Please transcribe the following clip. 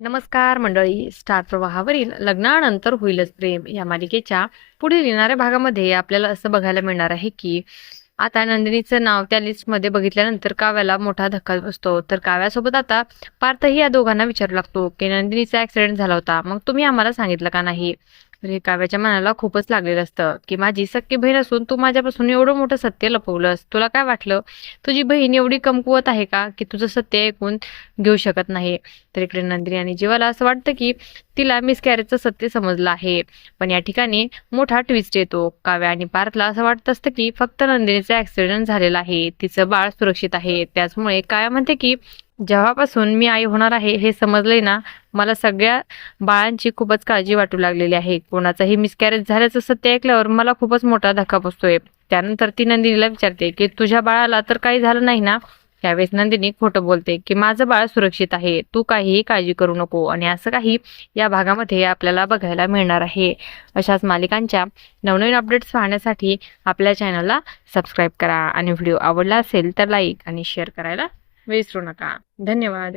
नमस्कार मंडळी. स्टार प्रवाहावरील लग्नानंतर होईलच प्रेम या मालिकेच्या पुढील येणाऱ्या भागामध्ये आपल्याला असं बघायला मिळणार आहे की आता नंदिनीचं नाव त्या लिस्टमध्ये बघितल्यानंतर काव्याला मोठा धक्का बसतो. तर काव्यासोबत आता पार्थही या दोघांना विचारू लागतो की नंदिनीचा ऍक्सिडेंट झाला होता, मग तुम्ही आम्हाला सांगितलं का नाही? तर हे काव्याच्या मनाला खूपच लागलेलं असतं की माझी सख्खी बहीण असून तू माझ्यापासून एवढं मोठं सत्य लपवलंस. तुला काय वाटलं तुझी बहीण एवढी कमकुवत आहे का की तुझं सत्य ऐकून घेऊ शकत नाही? तर इकडे नंदिनी आणि जीवाला असं वाटतं की तिला मिसकॅरेजचं सत्य समजलं आहे. पण या ठिकाणी मोठा ट्विस्ट येतो. काव्या आणि पार्थला असं वाटत असतं की फक्त नंदिनीचा ऍक्सिडेंट झालेला आहे, तिचं बाळ सुरक्षित आहे. त्याचमुळे काव्या म्हणते की जेव्हापासून मी आई होणार आहे हे समजलंय ना, मला सगळ्या बाळांची खूपच काळजी वाटू लागलेली आहे. कोणाचाही मिसकॅरेज झाल्याचं सत्य ऐकल्यावर मला खूपच मोठा धक्का बसतोय. त्यानंतर ती नंदिनीला विचारते की तुझ्या बाळाला तर काही झालं नाही ना? त्यावेळेस नंदिनी खोटं बोलते की माझं बाळ सुरक्षित आहे, तू काहीही काळजी करू नको. आणि असं काही या भागामध्ये आपल्याला बघायला मिळणार आहे. अशाच मालिकांच्या नवनवीन अपडेट्स पाहण्यासाठी आपल्या चॅनलला सबस्क्राईब करा आणि व्हिडिओ आवडला असेल तर लाईक आणि शेअर करायला विसरू नका. धन्यवाद.